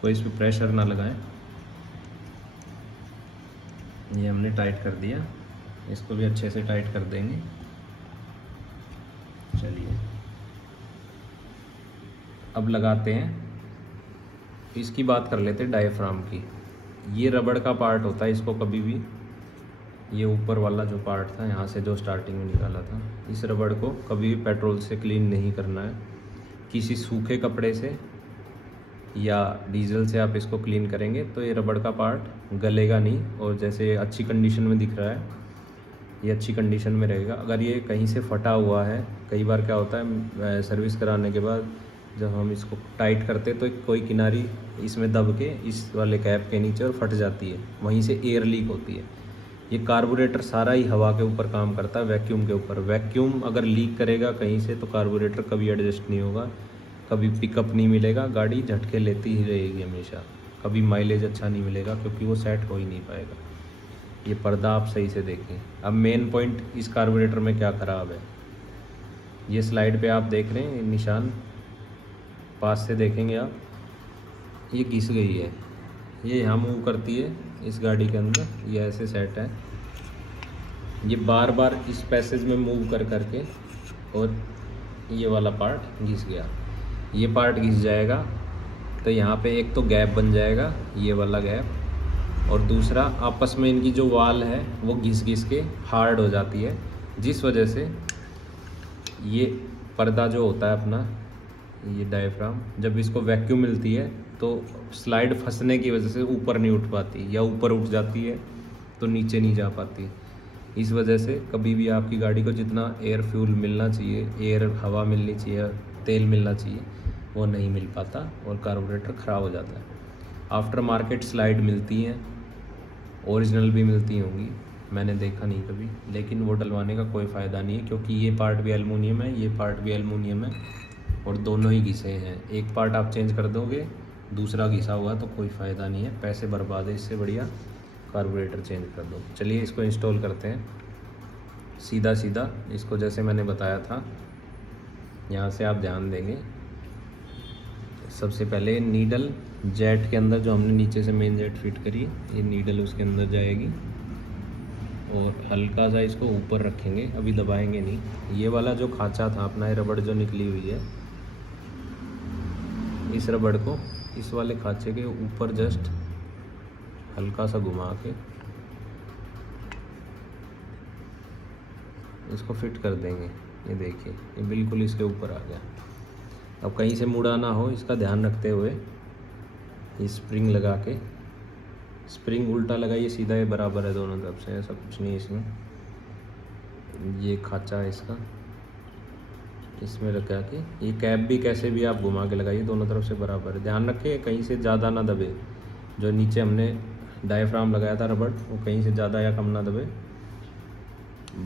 कोई इस पर प्रेशर ना लगाएं। ये हमने टाइट कर दिया, इसको भी अच्छे से टाइट कर देंगे। चलिए अब लगाते हैं। इसकी बात कर लेते हैं डायफ्राम की। ये रबड़ का पार्ट होता है, इसको कभी भी, ये ऊपर वाला जो पार्ट था यहाँ से जो स्टार्टिंग में निकाला था, इस रबड़ को कभी भी पेट्रोल से क्लीन नहीं करना है। किसी सूखे कपड़े से या डीजल से आप इसको क्लीन करेंगे तो ये रबड़ का पार्ट गलेगा नहीं, और जैसे अच्छी कंडीशन में दिख रहा है ये अच्छी कंडीशन में रहेगा। अगर ये कहीं से फटा हुआ है, कई बार क्या होता है सर्विस कराने के बाद जब हम इसको टाइट करते तो कोई किनारी इसमें दब के इस वाले कैप के नीचे और फट जाती है, वहीं से एयर लीक होती है। ये कार्बोरेटर सारा ही हवा के ऊपर काम करता है, वैक्यूम के ऊपर। वैक्यूम अगर लीक करेगा कहीं से तो कार्बोरेटर कभी एडजस्ट नहीं होगा, कभी पिकअप नहीं मिलेगा, गाड़ी झटके लेती ही रहेगी हमेशा, कभी माइलेज अच्छा नहीं मिलेगा क्योंकि वो सेट हो ही नहीं पाएगा। ये पर्दा आप सही से देखें। अब मेन पॉइंट इस कार्बोरेटर में क्या ख़राब है, ये स्लाइड पे आप देख रहे हैं निशान, पास से देखेंगे आप, ये घिस गई है। ये यहाँ मूव करती है इस गाड़ी के अंदर, ये ऐसे सेट है, ये बार बार इस पैसेज में मूव कर करके और ये वाला पार्ट घिस गया। ये पार्ट घिस जाएगा तो यहाँ पे एक तो गैप बन जाएगा, ये वाला गैप, और दूसरा आपस में इनकी जो वाल है वो घिस घिस के हार्ड हो जाती है, जिस वजह से ये पर्दा जो होता है अपना, ये डायफ्राम, जब इसको वैक्यूम मिलती है तो स्लाइड फंसने की वजह से ऊपर नहीं उठ पाती, या ऊपर उठ जाती है तो नीचे नहीं जा पाती। इस वजह से कभी भी आपकी गाड़ी को जितना एयर फ्यूल मिलना चाहिए, एयर हवा मिलनी चाहिए, तेल मिलना चाहिए, वो नहीं मिल पाता और कार्बोरेटर ख़राब हो जाता है। आफ्टर मार्केट स्लाइड मिलती हैं, ओरिजिनल भी मिलती होंगी, मैंने देखा नहीं कभी, लेकिन वो डलवाने का कोई फ़ायदा नहीं है क्योंकि ये पार्ट भी एलुमिनियम है, ये पार्ट भी एलुमिनियम है और दोनों ही घिसे हैं। एक पार्ट आप चेंज कर दोगे, दूसरा घिसा हुआ तो कोई फ़ायदा नहीं है, पैसे बर्बाद है, इससे बढ़िया कार्बोरेटर चेंज कर दो। चलिए इसको इंस्टॉल करते हैं। सीधा सीधा इसको जैसे मैंने बताया था, यहाँ से आप ध्यान देंगे। सबसे पहले नीडल जेट के अंदर, जो हमने नीचे से मेन जेट फिट करी, ये नीडल उसके अंदर जाएगी और हल्का सा इसको ऊपर रखेंगे, अभी दबाएंगे नहीं। ये वाला जो खांचा था अपना, ये रबड़ जो निकली हुई है, इस रबड़ को इस वाले खांचे के ऊपर जस्ट हल्का सा घुमा के इसको फिट कर देंगे। ये देखिए, ये बिल्कुल इसके ऊपर आ गया। अब कहीं से मुड़ा ना हो, इसका ध्यान रखते हुए ये स्प्रिंग लगा के, स्प्रिंग उल्टा लगाइए, सीधा ये बराबर है दोनों तरफ से, ऐसा कुछ नहीं है इसमें। ये खांचा है इसका, इसमें लगा के ये कैप भी कैसे भी आप घुमा के लगाइए, दोनों तरफ से बराबर है। ध्यान रखें कहीं से ज़्यादा ना दबे, जो नीचे हमने डायफ्राम लगाया था रबड़, वो कहीं से ज़्यादा या कम ना दबे,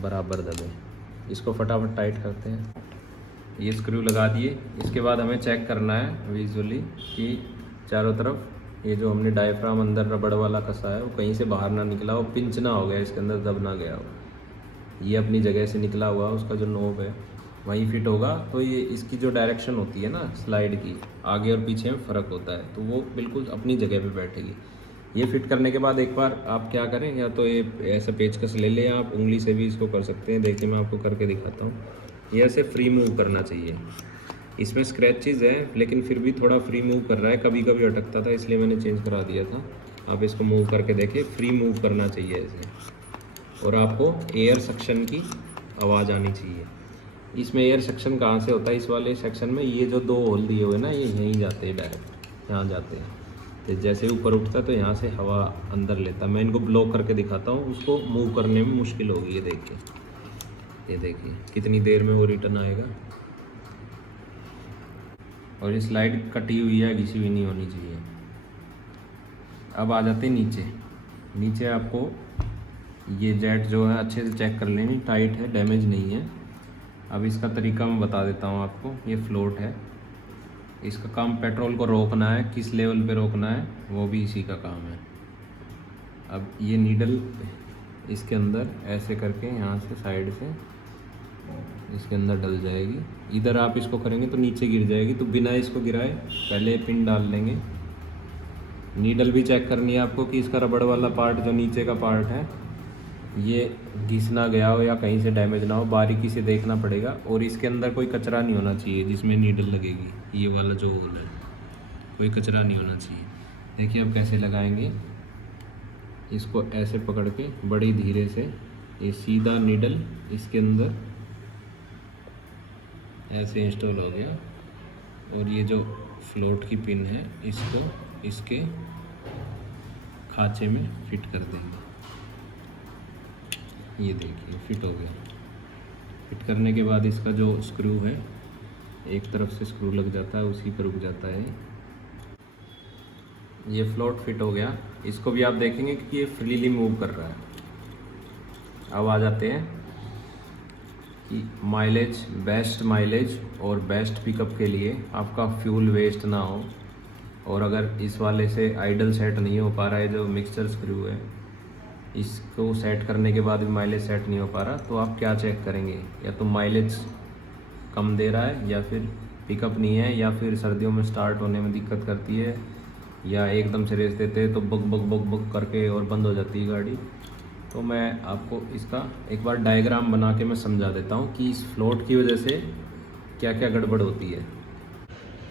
बराबर दबे। इसको फटाफट टाइट करते हैं। ये स्क्रू लगा दिए। इसके बाद हमें चेक करना है विजुअली कि चारों तरफ ये जो हमने डायफ्राम अंदर रबड़ वाला कसा है वो कहीं से बाहर ना निकला हो, पिंच ना हो गया, इसके अंदर दब ना गया हो। ये अपनी जगह से निकला हुआ, उसका जो नोब है वहीं फिट होगा। तो ये इसकी जो डायरेक्शन होती है ना स्लाइड की, आगे और पीछे में फ़र्क होता है, तो वो बिल्कुल अपनी जगह पे बैठेगी। ये फिट करने के बाद एक बार आप क्या करें, या तो ये ऐसा पेचकस ले लें, आप उंगली से भी इसको कर सकते हैं। देखिए मैं आपको करके दिखाता हूँ। ये ऐसे फ्री मूव करना चाहिए। इसमें स्क्रैचेस हैं लेकिन फिर भी थोड़ा फ्री मूव कर रहा है, कभी कभी अटकता था इसलिए मैंने चेंज करा दिया था। आप इसको मूव करके देखिए, फ्री मूव करना चाहिए ऐसे, और आपको एयर सक्शन की आवाज़ आनी चाहिए। इसमें एयर सक्शन कहाँ से होता है, इस वाले सेक्शन में ये जो दो होल दिए हुए ना, ये यहीं जाते हैं, डायरेक्ट यहाँ जाते हैं। तो जैसे ऊपर उठता है तो यहाँ से हवा अंदर लेता है। मैं इनको ब्लॉक करके दिखाता हूँ, उसको मूव करने में मुश्किल होगी। ये देखिए कितनी देर में वो रिटर्न आएगा। और ये स्लाइड कटी हुई है, घिसी हुई नहीं होनी चाहिए। अब आ जाते हैं नीचे। नीचे आपको ये जेट जो है अच्छे से चेक कर लेनी, टाइट है, डैमेज नहीं है। अब इसका तरीका मैं बता देता हूँ आपको। ये फ्लोट है, इसका काम पेट्रोल को रोकना है, किस लेवल पे रोकना है वो भी इसी का काम है। अब ये नीडल इसके अंदर ऐसे करके यहाँ से साइड से इसके अंदर डल जाएगी। इधर आप इसको करेंगे तो नीचे गिर जाएगी, तो बिना इसको गिराए पहले पिन डाल लेंगे। नीडल भी चेक करनी है आपको कि इसका रबड़ वाला पार्ट जो नीचे का पार्ट है ये घिस ना गया हो या कहीं से डैमेज ना हो, बारीकी से देखना पड़ेगा। और इसके अंदर कोई कचरा नहीं होना चाहिए जिसमें नीडल लगेगी, ये वाला जो होल है कोई कचरा नहीं होना चाहिए। देखिए अब कैसे लगाएंगे, इसको ऐसे पकड़ के बड़ी धीरे से ये सीधा नीडल इसके अंदर ऐसे इंस्टॉल हो गया। और ये जो फ्लोट की पिन है इसको इसके खांचे में फिट कर देंगे। ये देखिए फिट हो गया। फिट करने के बाद इसका जो स्क्रू है एक तरफ से स्क्रू लग जाता है, उसी पर रुक जाता है। ये फ्लोट फिट हो गया। इसको भी आप देखेंगे कि ये फ्रीली मूव कर रहा है। अब आ जाते हैं कि माइलेज, बेस्ट माइलेज और बेस्ट पिकअप के लिए आपका फ्यूल वेस्ट ना हो। और अगर इस वाले से आइडल सेट नहीं हो पा रहा है, जो मिक्सचर स्क्रू है इसको सेट करने के बाद भी माइलेज सेट नहीं हो पा रहा, तो आप क्या चेक करेंगे, या तो माइलेज कम दे रहा है, या फिर पिकअप नहीं है, या फिर सर्दियों में स्टार्ट होने में दिक्कत करती है, या एकदम से रेस देते हैं तो बग बग बग बग करके और बंद हो जाती है गाड़ी। तो मैं आपको इसका एक बार डायग्राम बना के मैं समझा देता हूँ कि इस फ्लोट की वजह से क्या क्या गड़बड़ होती है।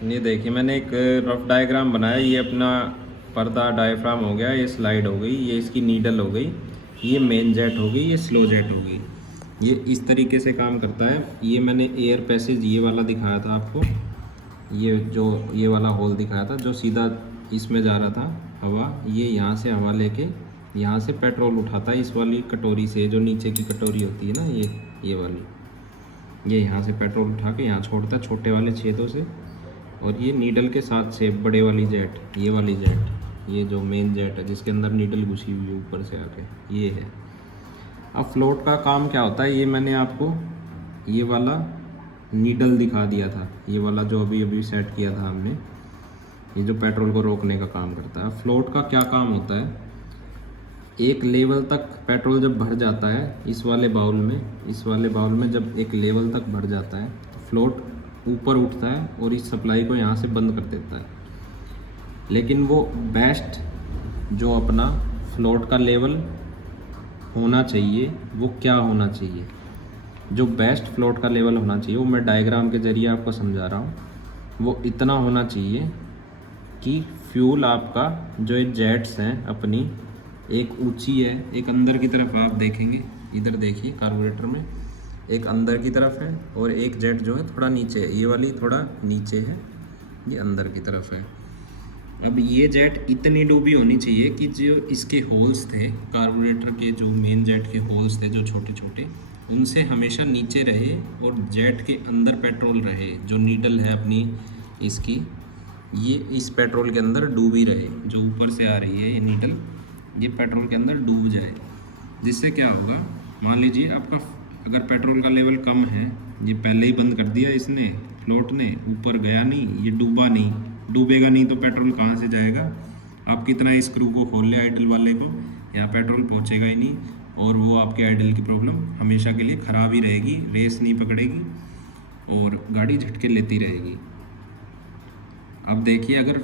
ये देखिए मैंने एक रफ डायग्राम बनाया। ये अपना पर्दा डायफ्राम हो गया, ये स्लाइड हो गई, ये इसकी नीडल हो गई, ये मेन जेट हो गई, ये स्लो जेट हो गई। ये इस तरीके से काम करता है। ये मैंने एयर पैसेज ये वाला दिखाया था आपको, ये वाला होल दिखाया था जो सीधा इसमें जा रहा था हवा। ये यहाँ से हवा लेके यहाँ से पेट्रोल उठाता है इस वाली कटोरी से, जो नीचे की कटोरी होती है ना ये वाली। ये यहाँ से पेट्रोल उठा के यहाँ छोड़ता है छोटे वाले छेदों से। और ये नीडल के साथ से बड़े वाली जेट, ये वाली जेट, ये जो मेन जेट है जिसके अंदर नीडल घुसी हुई है ऊपर से आके, ये है। अब फ्लोट का काम क्या होता है, ये मैंने आपको ये वाला नीडल दिखा दिया था, ये वाला जो अभी सेट किया था हमने, ये जो पेट्रोल को रोकने का काम करता है। फ्लोट का क्या काम होता है, एक लेवल तक पेट्रोल जब भर जाता है इस वाले बाउल में जब एक लेवल तक भर जाता है तो फ्लोट ऊपर उठता है और इस सप्लाई को यहाँ से बंद कर देता है। लेकिन वो बेस्ट जो अपना फ्लोट का लेवल होना चाहिए वो क्या होना चाहिए, जो बेस्ट फ्लोट का लेवल होना चाहिए वो मैं डायग्राम के ज़रिए आपको समझा रहा हूँ। वो इतना होना चाहिए कि फ्यूल आपका जो ये जेट्स हैं अपनी, एक ऊंची है, एक अंदर की तरफ आप देखेंगे, इधर देखिए कार्बोरेटर में एक अंदर की तरफ है और एक जेट जो है थोड़ा नीचे है, ये वाली थोड़ा नीचे है, ये अंदर की तरफ है। अब ये जेट इतनी डूबी होनी चाहिए कि जो इसके होल्स थे कार्बोरेटर के, जो मेन जेट के होल्स थे जो छोटे छोटे, उनसे हमेशा नीचे रहे और जेट के अंदर पेट्रोल रहे। जो नीडल है अपनी इसकी, ये इस पेट्रोल के अंदर डूबी रहे, जो ऊपर से आ रही है ये नीडल, ये पेट्रोल के अंदर डूब जाए। जिससे क्या होगा, मान लीजिए आपका अगर पेट्रोल का लेवल कम है, ये पहले ही बंद कर दिया इसने, फ्लोट ने, ऊपर गया नहीं, ये डूबा नहीं, डूबेगा नहीं तो पेट्रोल कहाँ से जाएगा। आप कितना ही स्क्रू को खोल ले आइडल वाले को, यहाँ पेट्रोल पहुँचेगा ही नहीं और वो आपके आइडल की प्रॉब्लम हमेशा के लिए ख़राब ही रहेगी, रेस नहीं पकड़ेगी और गाड़ी झटके लेती रहेगी। अब देखिए अगर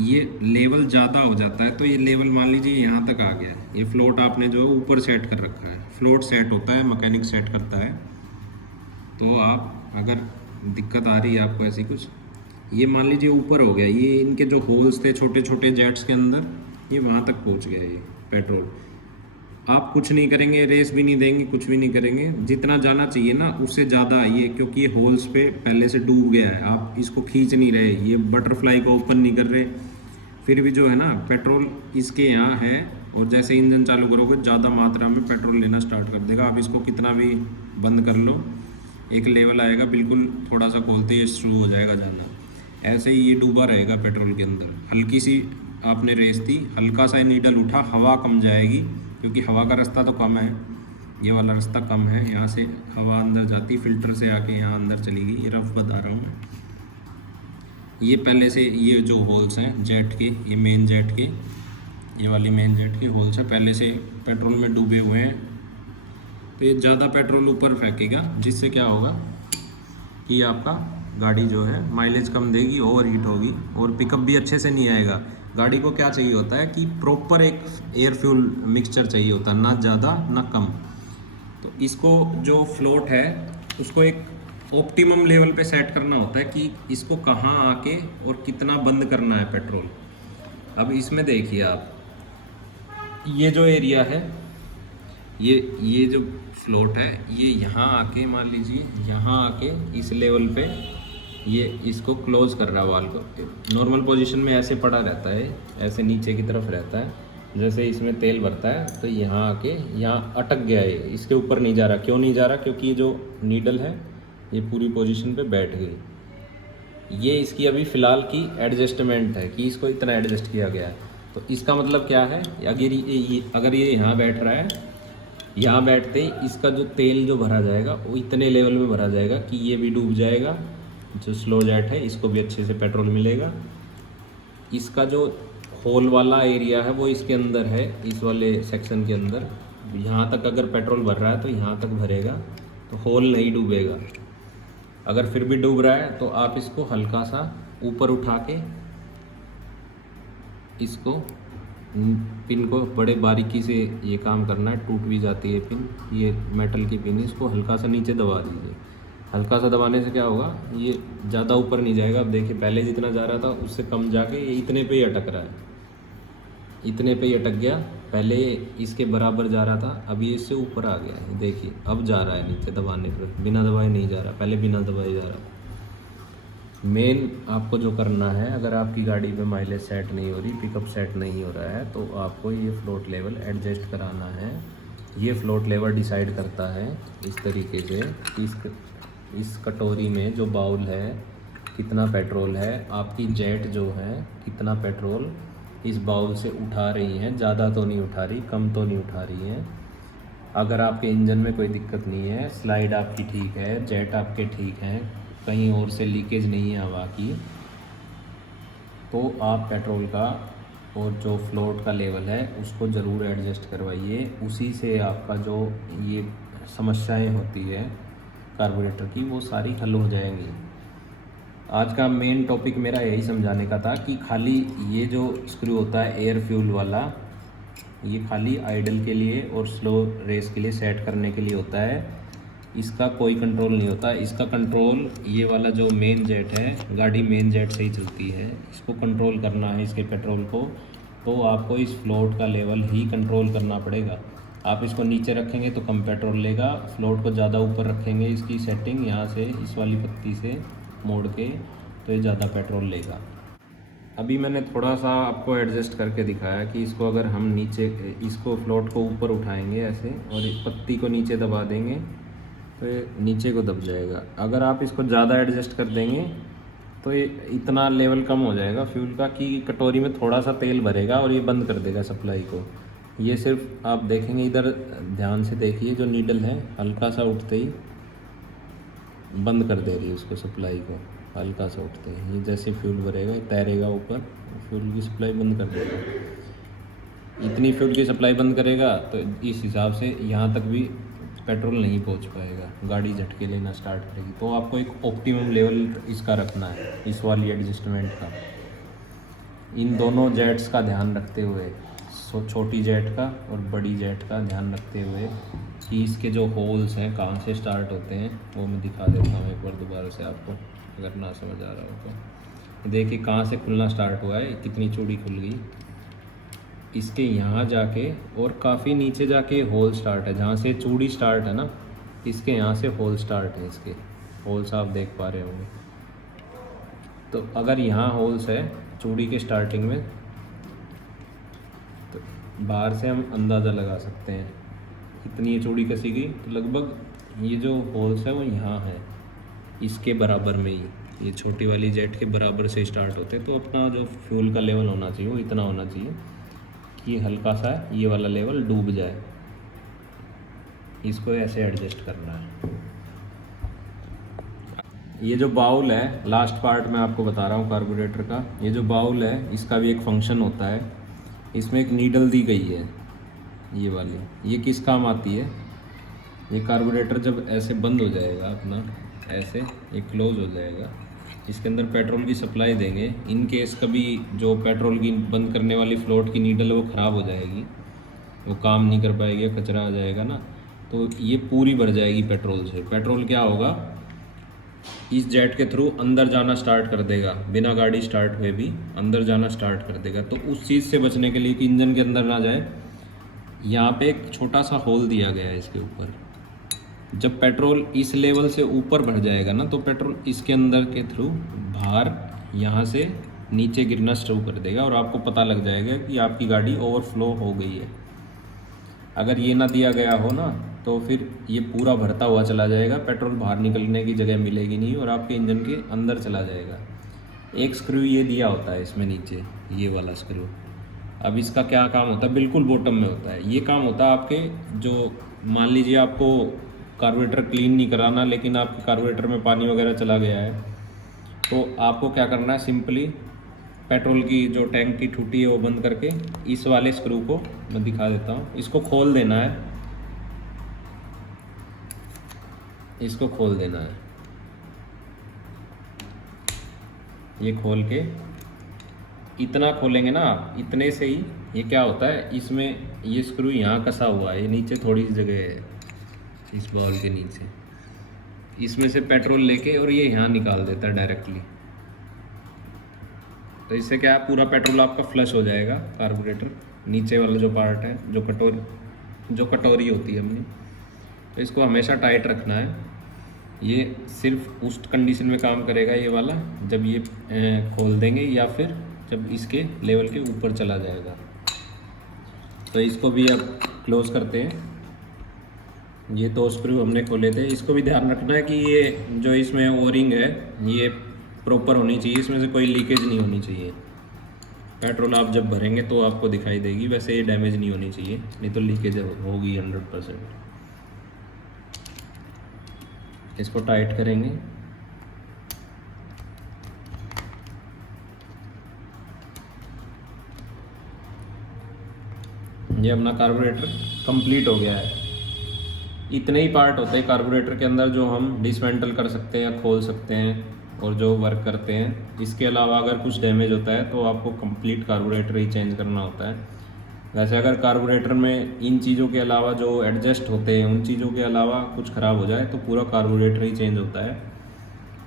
ये लेवल ज़्यादा हो जाता है तो ये लेवल मान लीजिए यहाँ तक आ गया है, ये फ्लोट आपने जो है ऊपर सेट कर रखा है, फ्लोट सेट होता है, मैकेनिक सेट करता है। तो आप अगर दिक्कत आ रही है आपको ऐसी कुछ, ये मान लीजिए ऊपर हो गया, ये इनके जो होल्स थे छोटे छोटे जेट्स के अंदर, ये वहाँ तक पहुँच गया ये पेट्रोल। आप कुछ नहीं करेंगे, रेस भी नहीं देंगे, कुछ भी नहीं करेंगे, जितना जाना चाहिए ना उससे ज़्यादा आइए, क्योंकि ये होल्स पे पहले से डूब गया है। आप इसको खींच नहीं रहे, ये बटरफ्लाई को ओपन नहीं कर रहे, फिर भी जो है ना पेट्रोल इसके यहाँ है और जैसे इंजन चालू करोगे ज़्यादा मात्रा में पेट्रोल लेना स्टार्ट कर देगा। आप इसको कितना भी बंद कर लो, एक लेवल आएगा बिल्कुल, थोड़ा सा खोलते ही शुरू हो जाएगा जाना। ऐसे ही ये डूबा रहेगा पेट्रोल के अंदर। हल्की सी आपने रेस दी, हल्का सा नीडल उठा, हवा कम जाएगी क्योंकि हवा का रास्ता तो कम है, ये वाला रास्ता कम है, यहाँ से हवा अंदर जाती, फिल्टर से आके यहाँ अंदर चली गई। ये रफ बता रहा हूँ मैं। ये पहले से ये जो होल्स हैं जेट के, ये मेन जेट के, ये वाली मेन जेट के होल्स हैं, पहले से पेट्रोल में डूबे हुए हैं। तो ये ज़्यादा पेट्रोल ऊपर फेंकेगा, जिससे क्या होगा कि आपका गाड़ी जो है माइलेज कम देगी, ओवर हीट होगी और पिकअप भी अच्छे से नहीं आएगा। गाड़ी को क्या चाहिए होता है कि प्रॉपर एक एयर फ्यूल मिक्सचर चाहिए होता है, ना ज़्यादा ना कम। तो इसको जो फ्लोट है उसको एक ऑप्टिमम लेवल पे सेट करना होता है कि इसको कहाँ आके और कितना बंद करना है पेट्रोल। अब इसमें देखिए आप, ये जो एरिया है, ये जो फ्लोट है, ये यहाँ आके मान लीजिए यहाँ आके इस लेवल पे ये इसको क्लोज कर रहा है वाल को। नॉर्मल पोजीशन में ऐसे पड़ा रहता है, ऐसे नीचे की तरफ रहता है। जैसे इसमें तेल भरता है तो यहाँ आके यहाँ अटक गया है, इसके ऊपर नहीं जा रहा। क्यों नहीं जा रहा? क्योंकि ये जो नीडल है ये पूरी पोजीशन पे बैठ गई। ये इसकी अभी फ़िलहाल की एडजस्टमेंट है कि इसको इतना एडजस्ट किया गया है। तो इसका मतलब क्या है, अगर ये यहाँ बैठ रहा है, यहाँ बैठते ही इसका जो तेल जो भरा जाएगा वो इतने लेवल में भरा जाएगा कि ये भी डूब जाएगा। जो स्लो जेट है इसको भी अच्छे से पेट्रोल मिलेगा। इसका जो होल वाला एरिया है वो इसके अंदर है, इस वाले सेक्शन के अंदर। यहाँ तक अगर पेट्रोल भर रहा है तो यहाँ तक भरेगा, तो होल नहीं डूबेगा। अगर फिर भी डूब रहा है तो आप इसको हल्का सा ऊपर उठा के इसको पिन को बड़े बारीकी से ये काम करना है। टूट भी जाती है पिन, ये मेटल की पिन, इसको हल्का सा नीचे दबा दीजिए। हल्का सा दबाने से क्या होगा, ये ज़्यादा ऊपर नहीं जाएगा। अब देखिए पहले जितना जा रहा था उससे कम जाके ये इतने पे ही अटक रहा है, इतने पे ही अटक गया। पहले इसके बराबर जा रहा था, अब ये इससे ऊपर आ गया है। देखिए अब जा रहा है नीचे दबाने पर, बिना दबाए नहीं जा रहा, पहले बिना दबाए जा रहा। मेन आपको जो करना है, अगर आपकी गाड़ी पे माइलेज सेट नहीं हो रही, पिकअप सेट नहीं हो रहा है, तो आपको ये फ्लोट लेवल एडजस्ट कराना है। ये फ्लोट लेवल डिसाइड करता है इस तरीके से कि इस कटोरी में जो बाउल है कितना पेट्रोल है, आपकी जेट जो है कितना पेट्रोल इस बाउल से उठा रही है। ज़्यादा तो नहीं उठा रही, कम तो नहीं उठा रही है। अगर आपके इंजन में कोई दिक्कत नहीं है, स्लाइड आपकी ठीक है, जेट आपके ठीक हैं, कहीं और से लीकेज नहीं है हवा की, तो आप पेट्रोल का और जो फ्लोट का लेवल है उसको ज़रूर एडजस्ट करवाइए। उसी से आपका जो ये समस्याएं होती है कार्बोरेटर की, वो सारी हल हो जाएंगी। आज का मेन टॉपिक मेरा यही समझाने का था कि खाली ये जो स्क्रू होता है एयर फ्यूल वाला, ये खाली आइडल के लिए और स्लो रेस के लिए सेट करने के लिए होता है। इसका कोई कंट्रोल नहीं होता। इसका कंट्रोल ये वाला जो मेन जेट है, गाड़ी मेन जेट से ही चलती है, इसको कंट्रोल करना है इसके पेट्रोल को, तो आपको इस फ्लोट का लेवल ही कंट्रोल करना पड़ेगा। आप इसको नीचे रखेंगे तो कम पेट्रोल लेगा, फ्लोट को ज़्यादा ऊपर रखेंगे, इसकी सेटिंग यहाँ से इस वाली पत्ती से मोड़ के, तो ये ज़्यादा पेट्रोल लेगा। अभी मैंने थोड़ा सा आपको एडजस्ट करके दिखाया कि इसको अगर हम नीचे, इसको फ्लोट को ऊपर उठाएंगे ऐसे और इस पत्ती को नीचे दबा देंगे तो ये नीचे को दब जाएगा। अगर आप इसको ज़्यादा एडजस्ट कर देंगे तो ये इतना लेवल कम हो जाएगा फ्यूल का कि कटोरी में थोड़ा सा तेल भरेगा और ये बंद कर देगा सप्लाई को। ये सिर्फ आप देखेंगे, इधर ध्यान से देखिए, जो नीडल है हल्का सा उठते ही बंद कर दे रही है उसको, सप्लाई को हल्का सा उठते ही। ये जैसे फ्यूल भरेगा तैरेगा ऊपर, फ्यूल की सप्लाई बंद कर देगा। इतनी फ्यूल की सप्लाई बंद करेगा तो इस हिसाब से यहाँ तक भी पेट्रोल नहीं पहुँच पाएगा, गाड़ी झटके लेना स्टार्ट करेगी। तो आपको एक ऑप्टिमम लेवल इसका रखना है, इस वाली एडजस्टमेंट का। इन दोनों जेट्स का ध्यान रखते हुए, छोटी जेट का और बड़ी जेट का ध्यान रखते हुए कि इसके जो होल्स हैं कहाँ से स्टार्ट होते हैं, वो मैं दिखा देता हूँ एक बार दोबारा से आपको, अगर ना समझ आ रहा हो तो। देखिए कहाँ से खुलना स्टार्ट हुआ है, कितनी चूड़ी खुल गई। इसके यहाँ जाके और काफ़ी नीचे जाके होल स्टार्ट है, जहाँ से चूड़ी स्टार्ट है ना, इसके यहाँ से होल स्टार्ट है। इसके होल्स आप देख पा रहे होंगे। तो अगर यहाँ होल्स है चूड़ी के स्टार्टिंग में, तो बाहर से हम अंदाज़ा लगा सकते हैं इतनी ये चूड़ी कसी गई, तो लगभग ये जो होल्स है वो यहाँ है, इसके बराबर में ही, ये छोटी वाली जेट के बराबर से स्टार्ट होते हैं। तो अपना जो फ्यूल का लेवल होना चाहिए वो इतना होना चाहिए कि हल्का सा ये वाला लेवल डूब जाए। इसको ऐसे एडजस्ट करना है। ये जो बाउल है, लास्ट पार्ट मैं आपको बता रहा हूँ कार्बोरेटर का। ये जो बाउल है इसका भी एक फंक्शन होता है। इसमें एक नीडल दी गई है ये वाली, ये किस काम आती है? ये कार्बोरेटर जब ऐसे बंद हो जाएगा अपना, ऐसे ये क्लोज हो जाएगा, इसके अंदर पेट्रोल की सप्लाई देंगे। इन केस कभी जो पेट्रोल की बंद करने वाली फ्लोट की नीडल है वो ख़राब हो जाएगी, वो काम नहीं कर पाएगी, कचरा आ जाएगा ना, तो ये पूरी भर जाएगी पेट्रोल से। पेट्रोल क्या होगा, इस जेट के थ्रू अंदर जाना स्टार्ट कर देगा, बिना गाड़ी स्टार्ट हुए भी अंदर जाना स्टार्ट कर देगा। तो उस चीज़ से बचने के लिए कि इंजन के अंदर ना जाए, यहाँ पे एक छोटा सा होल दिया गया है इसके ऊपर। जब पेट्रोल इस लेवल से ऊपर बढ़ जाएगा ना, तो पेट्रोल इसके अंदर के थ्रू बाहर यहाँ से नीचे गिरना शुरू कर देगा और आपको पता लग जाएगा कि आपकी गाड़ी ओवरफ्लो हो गई है। अगर ये ना दिया गया हो ना, तो फिर ये पूरा भरता हुआ चला जाएगा, पेट्रोल बाहर निकलने की जगह मिलेगी नहीं और आपके इंजन के अंदर चला जाएगा। एक स्क्रू ये दिया होता है इसमें नीचे, ये वाला स्क्रू। अब इसका क्या काम होता है, बिल्कुल बॉटम में होता है। ये काम होता है आपके, जो मान लीजिए आपको कार्बोरेटर क्लीन नहीं कराना, लेकिन आपके कार्बोरेटर में पानी वगैरह चला गया है, तो आपको क्या करना है, सिंपली पेट्रोल की जो टैंक की ठुटी है वो बंद करके इस वाले स्क्रू को मैं दिखा देता हूँ, इसको खोल देना है, इसको खोल देना है। ये खोल के इतना खोलेंगे ना आप, इतने से ही ये क्या होता है, इसमें ये स्क्रू यहाँ कसा हुआ है, ये नीचे थोड़ी सी जगह है इस बॉल के नीचे, इसमें से पेट्रोल लेके और ये यहाँ निकाल देता है डायरेक्टली। तो इससे क्या है, पूरा पेट्रोल आपका फ्लश हो जाएगा। कार्बोरेटर नीचे वाला जो पार्ट है, जो कटोरी होती है अपनी, तो इसको हमेशा टाइट रखना है। ये सिर्फ उस कंडीशन में काम करेगा ये वाला, जब ये खोल देंगे या फिर जब इसके लेवल के ऊपर चला जाएगा। तो इसको भी अब क्लोज करते हैं। ये दो स्क्रू हमने खोले थे, इसको भी ध्यान रखना है कि ये जो इसमें ओरिंग है ये प्रॉपर होनी चाहिए, इसमें से कोई लीकेज नहीं होनी चाहिए। पेट्रोल आप जब भरेंगे तो आपको दिखाई देगी, वैसे ये डैमेज नहीं होनी चाहिए, नहीं तो लीकेज होगी 100%। इसको टाइट करेंगे। ये अपना कार्बोरेटर कंप्लीट हो गया है। इतने ही पार्ट होते हैं कार्बोरेटर के अंदर जो हम डिसमेंटल कर सकते हैं या खोल सकते हैं और जो वर्क करते हैं। इसके अलावा अगर कुछ डैमेज होता है तो आपको कंप्लीट कार्बोरेटर ही चेंज करना होता है। वैसे अगर कार्बोरेटर में इन चीज़ों के अलावा जो एडजस्ट होते हैं, उन चीज़ों के अलावा कुछ ख़राब हो जाए तो पूरा कार्बोरेटर ही चेंज होता है।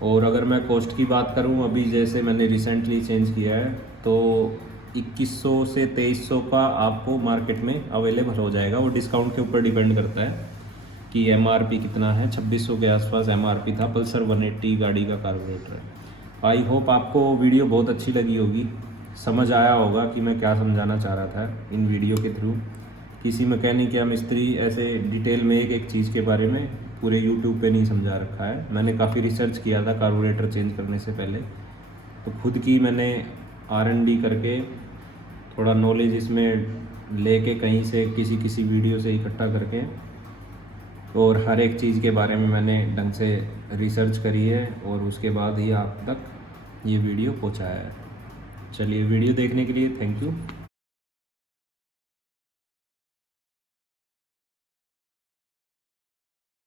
और अगर मैं कॉस्ट की बात करूं, अभी जैसे मैंने रिसेंटली चेंज किया है तो 2100 से 2300 का आपको मार्केट में अवेलेबल हो जाएगा। वो डिस्काउंट के ऊपर डिपेंड करता है कि एमआरपी कितना है। 2600 के आसपास एमआरपी था पल्सर 180 गाड़ी का कार्बोरेटर। आई होप आपको वीडियो बहुत अच्छी लगी होगी, समझ आया होगा कि मैं क्या समझाना चाह रहा था इन वीडियो के थ्रू। किसी मैकेनिक या मिस्त्री ऐसे डिटेल में एक एक चीज़ के बारे में पूरे यूट्यूब पे नहीं समझा रखा है। मैंने काफ़ी रिसर्च किया था कार्बोरेटर चेंज करने से पहले, तो खुद की मैंने R&D करके थोड़ा नॉलेज इसमें लेके कहीं से किसी वीडियो से इकट्ठा करके और हर एक चीज़ के बारे में मैंने ढंग से रिसर्च करी है और उसके बाद ही आप तक ये वीडियो पहुंचाया है। चलिए, वीडियो देखने के लिए थैंक यू।